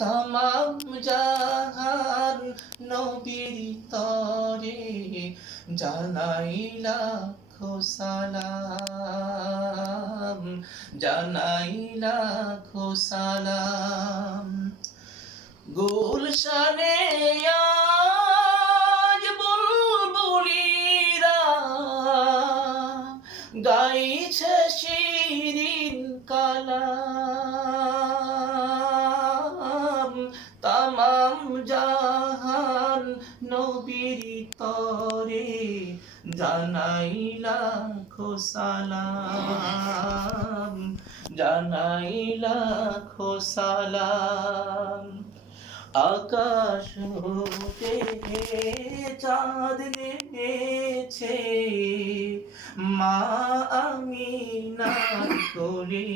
তামাম জাহান নবীর তরে জানাই লাখো সালাম, জানাই লাখো সালাম। গুলশানে আজ বুলবুলিরা গাইছে শিরিন কালাম, তামাম জাহান নবীর তরে জানাই লাখো সালাম, জানাই লাখো সালাম। আকাশ হতে চাঁদ নেমেছে মা আমিনার কোলে।